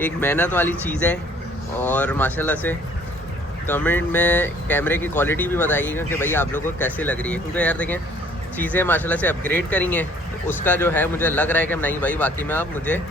एक मेहनत वाली चीज़ है। और माशाल्लाह से कमेंट में कैमरे की क्वालिटी भी बताइएगा कि भाई आप लोगों को कैसी लग रही है, क्योंकि यार देखें चीज़ें माशाल्लाह से अपग्रेड करी हैं, तो उसका जो है मुझे लग रहा है कि नहीं भाई वाकई में अब मुझे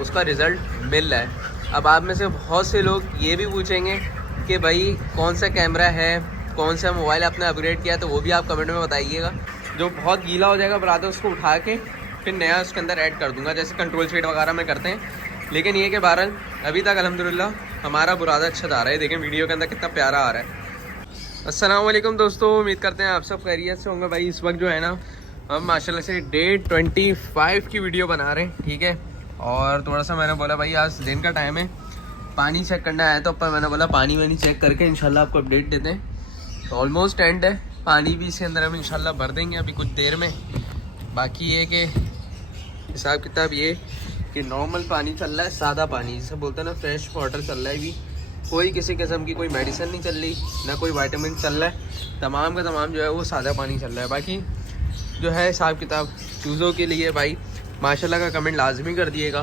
उसका रिज़ल्ट मिल रहा है। अब आप में से बहुत से लोग ये भी पूछेंगे कि भाई कौन सा कैमरा है, कौन सा मोबाइल आपने अपग्रेड किया, तो वो भी आप कमेंट में बताइएगा। जो बहुत गीला हो जाएगा बराबर उसको उठा के फिर नया उसके अंदर ऐड कर दूंगा, जैसे कंट्रोल शीट वगैरह में करते हैं। लेकिन ये कि बहरहाल अभी तक अल्हम्दुलिल्लाह हमारा बुरादा अच्छा आ रहा है। देखें वीडियो के अंदर कितना प्यारा आ रहा है। अस्सलाम वालेकुम दोस्तों, उम्मीद करते हैं आप सब खैरियत से होंगे। भाई इस वक्त जो है ना हम माशाल्लाह से डे 25 की वीडियो बना रहे हैं, ठीक है। और थोड़ा सा मैंने बोला भाई आज दिन का टाइम है, पानी चेक करना है, तो पर मैंने बोला पानी वानी चेक करके इंशाल्लाह आपको अपडेट देते हैं। तो ऑलमोस्ट एंड है, पानी भी इसके अंदर हम इंशाल्लाह भर देंगे अभी कुछ देर में। बाकी ये कि हिसाब किताब ये कि नॉर्मल पानी चल रहा है, सादा पानी जिसे बोलते हैं ना, फ्रेश वाटर चल रहा है। अभी कोई किसी किस्म की कोई मेडिसिन नहीं चल रही, ना कोई विटामिन चल रहा है, तमाम का तमाम जो है वो सादा पानी चल रहा है। बाकी जो है हिसाब किताब चूज़ों के लिए भाई माशाल्लाह का कमेंट लाजमी कर दिएगा।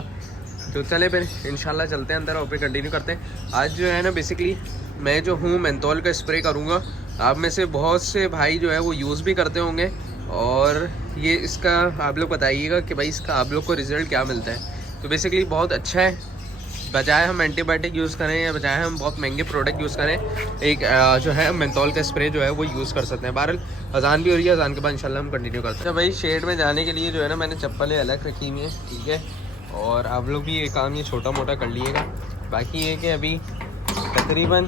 तो चले फिर इंशाल्लाह चलते हैं अंदर और फिर कंटिन्यू करते हैं। आज जो है ना बेसिकली मैं जो हूँ मेंथोल का स्प्रे करूँगा। आप में से बहुत से भाई जो है वो यूज़ भी करते होंगे, और ये इसका आप लोग बताइएगा कि भाई इसका आप लोग को रिज़ल्ट क्या मिलता है। तो बेसिकली बहुत अच्छा है, बजाय हम एंटीबायोटिक यूज़ करें या बजाय हम बहुत महंगे प्रोडक्ट यूज़ करें, एक जो है मेंथोल का स्प्रे जो है वो यूज़ कर सकते हैं। बहरहाल अजान भी हो रही है, अजान के बाद इंशाल्लाह हम कंटिन्यू करते हैं। तो भाई शेड में जाने के लिए जो है ना मैंने चप्पलें अलग रखी हुई हैं, ठीक है। और आप लोग भी ये काम ये छोटा मोटा कर लीजिएगा। बाकी ये कि अभी तकरीबन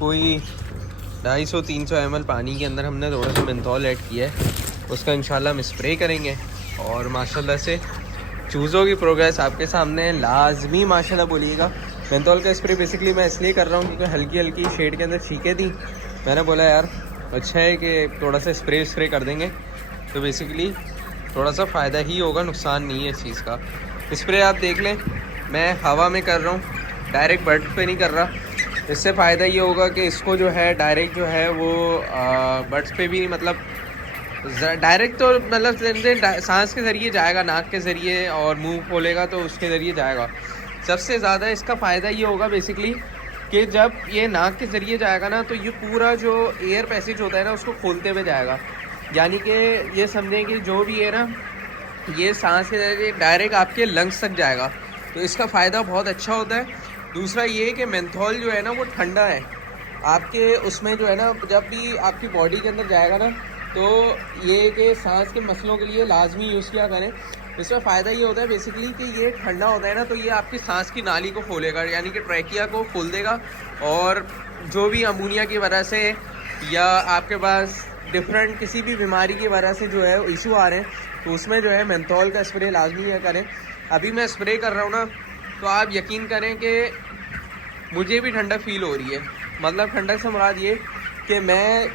कोई 250-300 ml पानी के अंदर हमने थोड़ा सा मेंथोल ऐड किया है, उसका इंशाल्लाह हम स्प्रे करेंगे। और माशाल्लाह से चूज़ों की प्रोग्रेस आपके सामने है, लाजमी माशाल्लाह बोलिएगा। मेंथोल का स्प्रे बेसिकली मैं इसलिए कर रहा हूँ क्योंकि हल्की हल्की शेड के अंदर छींके थी, मैंने बोला यार अच्छा है कि थोड़ा सा स्प्रे कर देंगे, तो बेसिकली थोड़ा सा फ़ायदा ही होगा, नुकसान नहीं है इस चीज़ का। स्प्रे आप देख लें, मैं हवा में कर रहा हूँ, डायरेक्ट बर्ड पे नहीं कर रहा। इससे फ़ायदा ये होगा कि इसको जो है डायरेक्ट जो है वो बर्ड्स पे भी मतलब डायरेक्ट तो मतलब सांस के ज़रिए जाएगा, नाक के ज़रिए, और मुंह खोलेगा तो उसके ज़रिए जाएगा। सबसे ज़्यादा इसका फ़ायदा ये होगा बेसिकली कि जब ये नाक के ज़रिए जाएगा ना, तो ये पूरा जो एयर पैसेज होता है ना उसको खोलते हुए जाएगा। यानी कि ये समझें कि जो भी है ना ये सांस के ज़रिए डायरेक्ट आपके लंग्स तक जाएगा, तो इसका फ़ायदा बहुत अच्छा होता है। दूसरा ये कि मेंथोल जो है ना वो ठंडा है, आपके उसमें जो है ना जब भी आपकी बॉडी के अंदर जाएगा ना, तो ये कि सांस के मसलों के लिए लाजमी यूज़ किया करें। इसका फ़ायदा ये होता है बेसिकली कि ये ठंडा होता है ना, तो ये आपकी सांस की नाली को खोलेगा, यानी कि ट्रैकिया को खोल देगा। और जो भी अमोनिया की वजह से या आपके पास डिफरेंट किसी भी बीमारी की वजह से जो है इशू आ रहे हैं, तो उसमें जो है मेंथोल का स्प्रे लाजमी करें। अभी मैं स्प्रे कर रहा हूँ ना, तो आप यकीन करें कि मुझे भी ठंडक फील हो रही है। मतलब ठंडक से मुराद ये कि मैं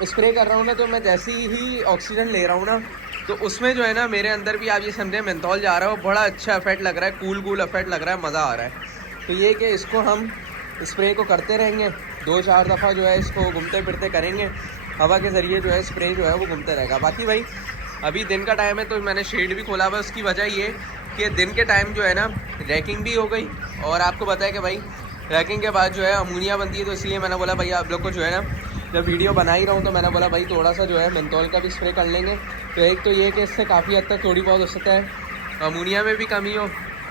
स्प्रे कर रहा हूँ ना, तो मैं जैसे ही ऑक्सीजन ले रहा हूँ ना, तो उसमें जो है ना मेरे अंदर भी आप ये समझें मेंथोल जा रहा है, वो बड़ा अच्छा इफेक्ट लग रहा है, कूल इफेक्ट लग रहा है, मज़ा आ रहा है। तो ये कि इसको हम स्प्रे को करते रहेंगे, 2-4 दफ़ा जो है इसको घूमते फिरते करेंगे, हवा के ज़रिए जो है स्प्रे जो है वो घूमते रहेगा। बाकी भाई अभी दिन का टाइम है, तो मैंने शेड भी खोला हुआ है। उसकी वजह ये कि दिन के टाइम जो है ना रैकिंग भी हो गई, और आपको पता है कि भाई रैकिंग के बाद जो है अमोनिया बनती है, तो इसलिए मैंने बोला भाई आप लोग को जो है ना जब वीडियो बना ही रहा हूँ, तो मैंने बोला भाई थोड़ा सा जो है मेंथोल का भी स्प्रे कर लेंगे। तो एक तो ये कि इससे काफ़ी हद तक थोड़ी बहुत हो सकता है अमोनिया में भी कमी हो,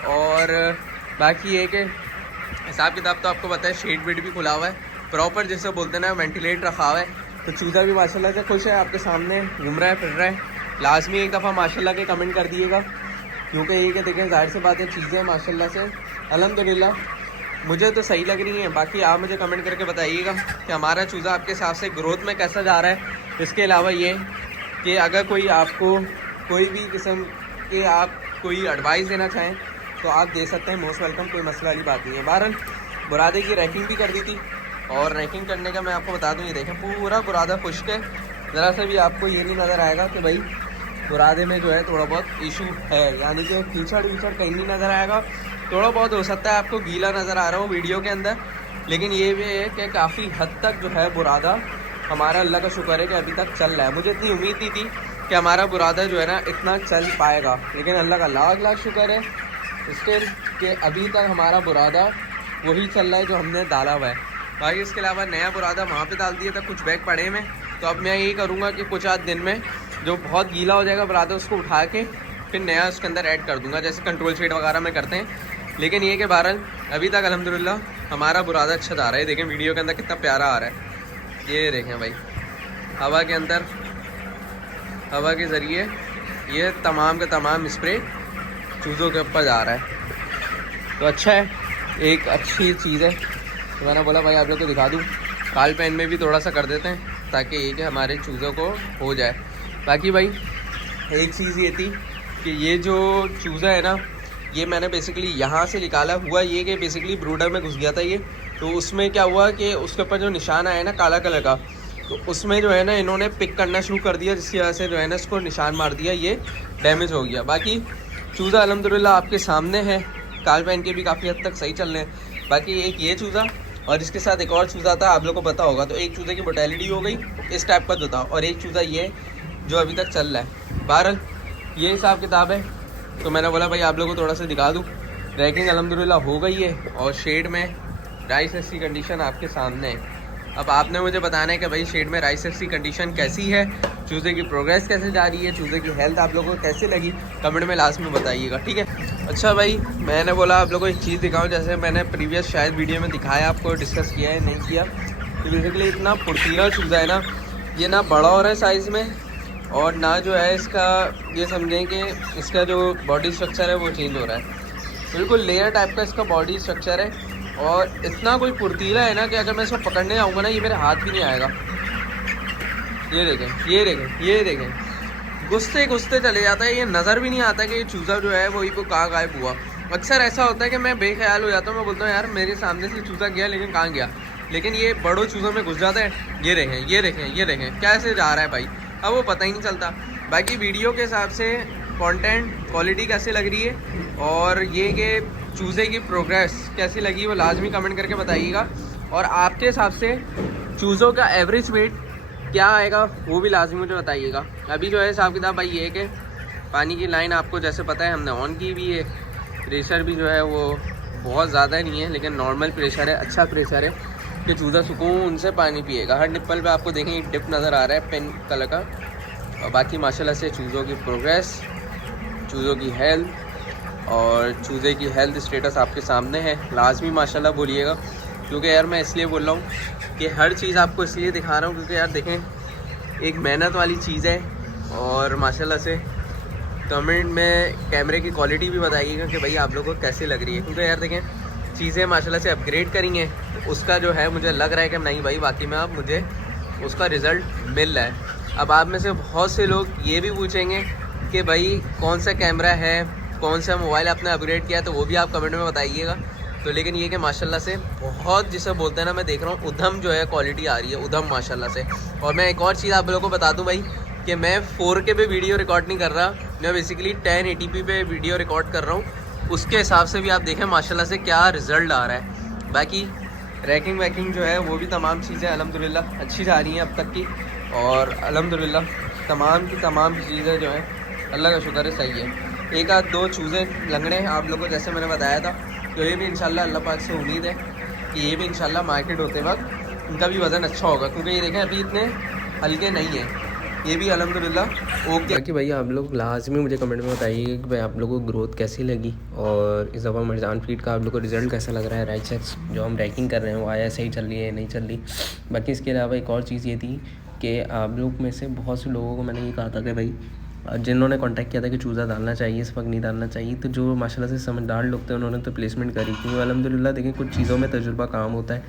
और बाकी ये कि हिसाब किताब तो आपको पता है शेड वेड भी खुला हुआ है प्रॉपर, जैसे बोलते हैं ना वेंटिलेट रखा हुआ है। तो चूज़ा भी माशाल्लाह से खुश है, आपके सामने घूम रहा है फिर रहा है। लाजमी एक दफ़ा माशाल्लाह के कमेंट कर दिएगा, क्योंकि ये कि देखें जाहिर सी बात है चीज़ें माशाल्लाह से अल्हम्दुलिल्लाह मुझे तो सही लग रही हैं। बाकी आप मुझे कमेंट करके बताइएगा कि हमारा चूज़ा आपके हिसाब से ग्रोथ में कैसा जा रहा है। इसके अलावा ये कि अगर कोई आपको कोई भी किस्म के आप कोई एडवाइस देना चाहें तो आप दे सकते हैं, मोस्ट वेलकम, कोई मसला वाली बात नहीं है। बहरहाल बुरादे की रैकिंग भी कर दी थी, और रैकिंग करने का मैं आपको बता दूँ, ये देखें पूरा बुरादा खुश्क है। ज़रा सा भी आपको ये नहीं नज़र आएगा कि भाई बुरादे में जो है थोड़ा बहुत इशू है, यानी कि कीचड़ वीचड़ कहीं नहीं नज़र आएगा। थोड़ा बहुत हो सकता है आपको गीला नज़र आ रहा हो वीडियो के अंदर, लेकिन ये भी है कि काफ़ी हद तक जो है बुरादा हमारा अल्लाह का शुक्र है कि अभी तक चल रहा है। मुझे इतनी उम्मीद नहीं थी कि हमारा बुरादा जो है ना इतना चल पाएगा, लेकिन अल्लाह का लाख लाख शुक्र है। स्टिल कि अभी तक हमारा बुरादा वही चल रहा है जो हमने डाला हुआ है। बाकी इसके अलावा नया बुरादा वहाँ पे डाल दिया था, कुछ बैग पड़े में। तो अब मैं यही करूँगा कि कुछ आध दिन में जो बहुत गीला हो जाएगा बुरादा उसको उठा के फिर नया उसके अंदर ऐड कर दूँगा, जैसे कंट्रोल शेड वगैरह में करते हैं। लेकिन ये कि बहरहाल अभी तक अल्हम्दुलिल्लाह हमारा बुरादा अच्छा आ रहा है। देखें वीडियो के अंदर कितना प्यारा आ रहा है। ये देखें भाई, हवा के अंदर, हवा के ज़रिए ये तमाम का तमाम स्प्रे चूज़ों के ऊपर जा रहा है। तो अच्छा है, एक अच्छी चीज़ है। तो मैंने बोला भाई आप लोग को दिखा दूँ। काल पेन में भी थोड़ा सा कर देते हैं ताकि ये कि हमारे चूज़ों को हो जाए। बाकी भाई एक चीज़ ये थी कि ये जो चूज़ा है ना, ये मैंने बेसिकली यहाँ से निकाला हुआ। ये कि बेसिकली ब्रूडर में घुस गया था ये। तो उसमें क्या हुआ कि उसके ऊपर जो निशान आया ना काला कलर का, तो उसमें जो है ना इन्होंने पिक करना शुरू कर दिया, जिसकी वजह से जो है ना इसको निशान मार दिया, ये डैमेज हो गया। बाकी चूज़ा अल्हम्दुलिल्लाह आपके सामने है, काल पेन के भी काफ़ी हद तक सही चल रहे हैं। बाकी एक ये चूज़ा और इसके साथ एक और चूज़ा था, आप लोग को पता होगा। तो एक चूज़े की मोर्टेलिटी हो गई इस टाइप का जो था, और एक चूज़ा ये जो अभी तक चल रहा है। बहरहाल ये हिसाब किताब है। तो मैंने बोला भाई आप लोगों को थोड़ा सा दिखा दूँ। रैकिंग अल्हम्दुलिल्लाह हो गई है और शेड में राइस की कंडीशन आपके सामने है। अब आपने मुझे बताना है कि भाई शेड में राइस की कंडीशन कैसी है, चूज़े की प्रोग्रेस कैसे जा रही है, चूज़े की हेल्थ आप लोगों को कैसे लगी, कमेंट में लास्ट में बताइएगा, ठीक है। अच्छा भाई मैंने बोला आप लोगों को एक चीज़ दिखाऊं, जैसे मैंने प्रीवियस शायद वीडियो में दिखाया, आपको डिस्कस किया है नहीं किया। तो बेसिकली इतना फुर्तीला चूज़ा है ना, ये ना बड़ा हो रहा है साइज़ में, और ना जो है इसका ये समझें कि इसका जो बॉडी स्ट्रक्चर है वो चेंज हो रहा है। बिल्कुल लेयर टाइप का इसका बॉडी स्ट्रक्चर है, और इतना कोई फुर्तीला है ना कि अगर मैं इसको पकड़ने जाऊँगा ना ये मेरे हाथ भी नहीं आएगा। ये देखें, ये देखें, ये देखें, घुसते घुसते चले जाता है। ये नज़र भी नहीं आता कि ये चूज़ा जो है वही को कहाँ गायब हुआ। अक्सर ऐसा होता है कि मैं बेख्याल हो जाता हूँ, मैं बोलता हूँ यार मेरे सामने से चूज़ा गया लेकिन कहाँ गया, लेकिन ये बड़ों चूज़ों में घुस जाता है। ये देखें, ये देखें, ये देखें कैसे जा रहा है भाई, अब वो पता ही नहीं चलता। बाकी वीडियो के हिसाब से कंटेंट क्वालिटी कैसे लग रही है और ये कि चूज़े की प्रोग्रेस कैसी लगी वो लाजमी कमेंट करके बताइएगा। और आपके हिसाब से चूज़ों का एवरेज वेट क्या आएगा वो भी लाजमी मुझे बताइएगा। अभी जो है हिसाब किताब भाई ये है कि पानी की लाइन आपको जैसे पता है हमने ऑन की भी है। प्रेशर भी जो है वो बहुत ज़्यादा नहीं है, लेकिन नॉर्मल प्रेशर है, अच्छा प्रेशर है कि चूज़ा सुकून से पानी पिएगा। हर निप्पल पे आपको देखें एक डिप नज़र आ रहा है पेन कलर का। और बाकी माशाल्लाह से चूज़ों की प्रोग्रेस, चूज़ों की हेल्थ और चूज़े की हेल्थ स्टेटस आपके सामने है। लाजमी माशाल्लाह बोलिएगा, क्योंकि यार मैं इसलिए बोल रहा हूँ कि हर चीज़ आपको इसलिए दिखा रहा हूँ क्योंकि यार देखें एक मेहनत वाली चीज़ है। और माशाल्लाह से कमेंट में कैमरे की क्वालिटी भी बताइएगा कि भाई आप लोगों को कैसे लग रही है, क्योंकि यार देखें चीज़ें माशाल्लाह से अपग्रेड करी हैं, तो उसका जो है मुझे लग रहा है कि नहीं भाई वाकई में अब मुझे उसका रिज़ल्ट मिल रहा है। अब आप में से बहुत से लोग ये भी पूछेंगे कि भाई कौन सा कैमरा है, कौन सा मोबाइल आपने अपग्रेड किया, तो वो भी आप कमेंट में बताइएगा। तो लेकिन ये कि माशाल्लाह से बहुत जिसे बोलते हैं ना, मैं देख रहा हूँ उधम जो है क्वालिटी आ रही है, उधम माशाल्लाह से। और मैं एक और चीज़ आप लोगों को बता दूँ भाई कि मैं 4K पे वीडियो रिकॉर्ड नहीं कर रहा, मैं बेसिकली 1080p पे वीडियो रिकॉर्ड कर रहा हूँ। उसके हिसाब से भी आप देखें माशाल्लाह से क्या रिज़ल्ट आ रहा है। बाकी रैकिंग वैकिंग जो है वो भी तमाम चीज़ें अल्हम्दुलिल्लाह अच्छी जा रही हैं अब तक की, और अल्हम्दुलिल्लाह तमाम की तमाम चीज़ें जो हैं अल्लाह का शुक्र है सही है। एक आध दो चूज़े लंगड़े हैं आप लोगों को जैसे मैंने बताया था, तो ये भी इंशाल्लाह अल्लाह पाक से उम्मीद है कि ये भी इंशाल्लाह मार्केट होते वक्त उनका भी वज़न अच्छा होगा, क्योंकि ये देखें अभी इतने हल्के नहीं हैं, ये भी अल्हम्दुलिल्लाह ओके। बाकी भाई आप लोग लाजमी मुझे कमेंट में बताइए कि भाई आप लोगों को ग्रोथ कैसी लगी, और इस दफ़ा मरजान फीड का आप लोग को रिज़ल्ट कैसा लग रहा है। राइट चेक्स जो हम रैकिंग कर रहे हैं वो आया सही चल रही है नहीं चल रही। बाकी इसके अलावा एक और चीज़ ये थी कि आप लोग में से बहुत से लोगों को मैंने ये कहा था कि भाई जिन्होंने कांटेक्ट किया था कि चूज़ा डालना चाहिए इस वक्त नहीं डालना चाहिए, तो जो माशाल्लाह से समझदार लोग थे उन्होंने तो प्लेसमेंट करी, क्योंकि अल्हम्दुलिल्लाह देखें कुछ चीज़ों में तजुर्बा काम होता है,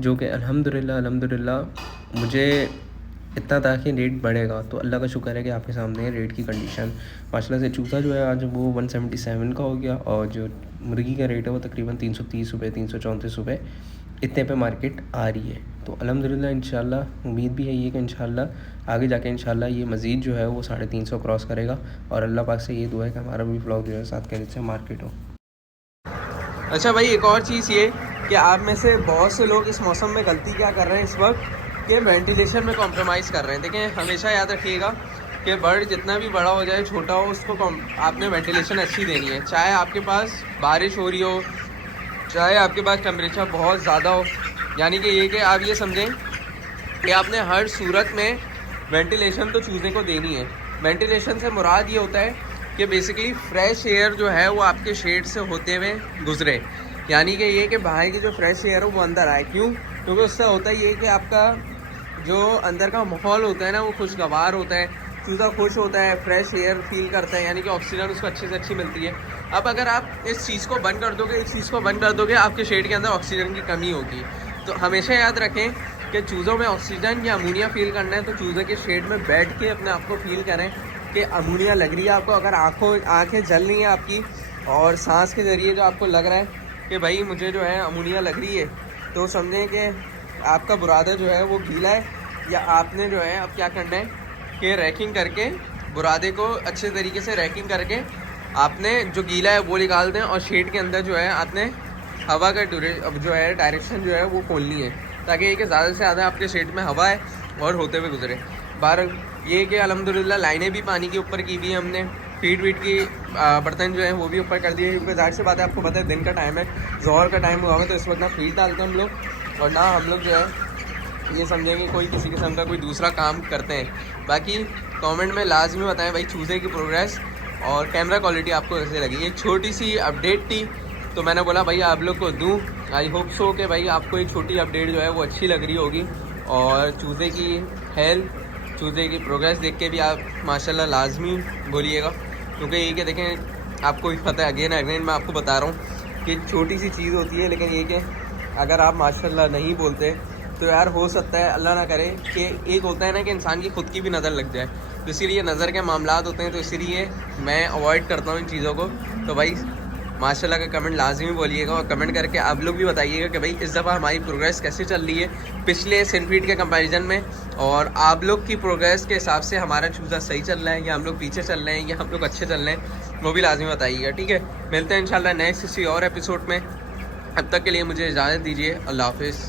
जो कि अल्हम्दुलिल्लाह मुझे इतना था कि रेट बढ़ेगा, तो अल्लाह का शुक्र है कि आपके सामने है रेट की कंडीशन। माशाल्लाह से चूज़ा जो है आज वो 177 का हो गया, और जो मुर्गी का रेट है वो तकरीबन 330 रुपये 334 रुपये इतने पे मार्केट आ रही है। तो अल्हम्दुलिल्लाह इंशाल्लाह उम्मीद भी है ये कि इंशाल्लाह आगे जाके इंशाल्लाह ये मज़ीद जो है वो 350 क्रॉस करेगा, और अल्लाह पाक से ये दुआ है कि हमारा भी व्लॉग जो है 7 कैरेट से मार्केट हो। अच्छा भाई एक और चीज़ ये कि आप में से बहुत से लोग इस मौसम में गलती क्या कर रहे हैं इस वक्त कि वेंटिलेशन में कॉम्प्रोमाइज़ कर रहे हैं। देखें हमेशा याद रखिएगा कि बर्ड जितना भी बड़ा हो जाए छोटा हो, उसको आपने वेंटिलेशन अच्छी देनी है। चाहे आपके पास बारिश हो रही हो, चाहे आपके पास टेम्परेचर बहुत ज़्यादा हो, यानी कि ये कि आप ये समझें कि आपने हर सूरत में वेंटिलेशन तो चूज़े को देनी है। वेंटिलेशन से मुराद ये होता है कि बेसिकली फ्रेश एयर जो है वो आपके शेड से होते हुए गुजरे, यानी कि ये कि बाहर की जो फ्रेश एयर है वो अंदर आए। क्यों? क्योंकि उससे होता है ये कि आपका जो अंदर का माहौल होता है ना वो खुशगवार होता है, चूज़ा खुश होता है, फ्रेश एयर फील करता है, यानी कि ऑक्सीजन उसको अच्छे से अच्छी मिलती है। अब अगर आप इस चीज़ को बंद कर दोगे, इस चीज़ को बंद कर दोगे, आपके शेड के अंदर ऑक्सीजन की कमी होगी। तो हमेशा याद रखें कि चूज़ों में ऑक्सीजन या अमोनिया फील करना है तो चूज़े के शेड में बैठ के अपने आप को फील करें कि अमोनिया लग रही है आपको। अगर आँखें जल रही हैं आपकी और सांस के ज़रिए जो आपको लग रहा है कि भाई मुझे जो है अमोनिया लग रही है, तो समझें कि आपका बुरादा जो है वो गीला है, या आपने जो है अब क्या करना है कि रैकिंग करके बुरादे को अच्छे तरीके से रैकिंग करके आपने जो गीला है वो निकाल दें, और शेड के अंदर जो है आपने हवा का जो है डायरेक्शन जो है वो खोलनी है, ताकि ये कि ज़्यादा से ज़्यादा आपके शेड में हवा है और होते हुए गुजरे। बाहर ये कि अल्हम्दुलिल्लाह लाइनें भी पानी के ऊपर की हुई है हमने, फीड वीड की बर्तन जो है वो भी ऊपर कर दिए, क्योंकि जाहिर सी बात है आपको पता है दिन का टाइम है, ज़ोहर का टाइम हुआ होगा, तो इस वक्त ना फीड डालते हैं हम लोग और ना हम लोग जो है ये समझेंगे कोई किसी किस्म का कोई दूसरा काम करते हैं। बाकी कमेंट में लाजमी बताएं भाई चूज़े की प्रोग्रेस और कैमरा क्वालिटी आपको कैसे लगी। एक छोटी सी अपडेट थी तो मैंने बोला भाई आप लोग को दूं। आई होप सो कि भाई आपको एक छोटी अपडेट जो है वो अच्छी लग रही होगी, और चूज़े की हेल्थ, चूज़े की प्रोग्रेस देख के भी आप माशाल्लाह लाजमी बोलिएगा, क्योंकि ये कि देखें आपको भी पता है, अगेन मैं आपको बता रहा हूँ कि छोटी सी चीज़ होती है, लेकिन ये कि अगर आप माशाल्लाह नहीं बोलते तो यार हो सकता है अल्लाह ना करे कि एक होता है ना कि इंसान की खुद की भी नज़र लग जाए, तो इसीलिए नज़र के मामलात होते हैं, तो इसीलिए मैं अवॉइड करता हूँ इन चीज़ों को। तो भाई माशाल्लाह का कमेंट लाजमी बोलिएगा, और कमेंट करके आप लोग भी बताइएगा कि भाई इस दफ़ा हमारी प्रोग्रेस कैसे चल रही है पिछले सिनफीड के कंपैरिजन में, और आप लोग की प्रोग्रेस के हिसाब से हमारा चूज़ा सही चल रहा है या हम लोग पीछे चल रहे हैं या हम लोग अच्छे चल रहे हैं, वो भी लाजमी बताइएगा। ठीक है, मिलते हैं इंशाल्लाह नेक्स्ट किसी और एपिसोड में। अब तक के लिए मुझे इजाज़त दीजिए, अल्लाह हाफिज़।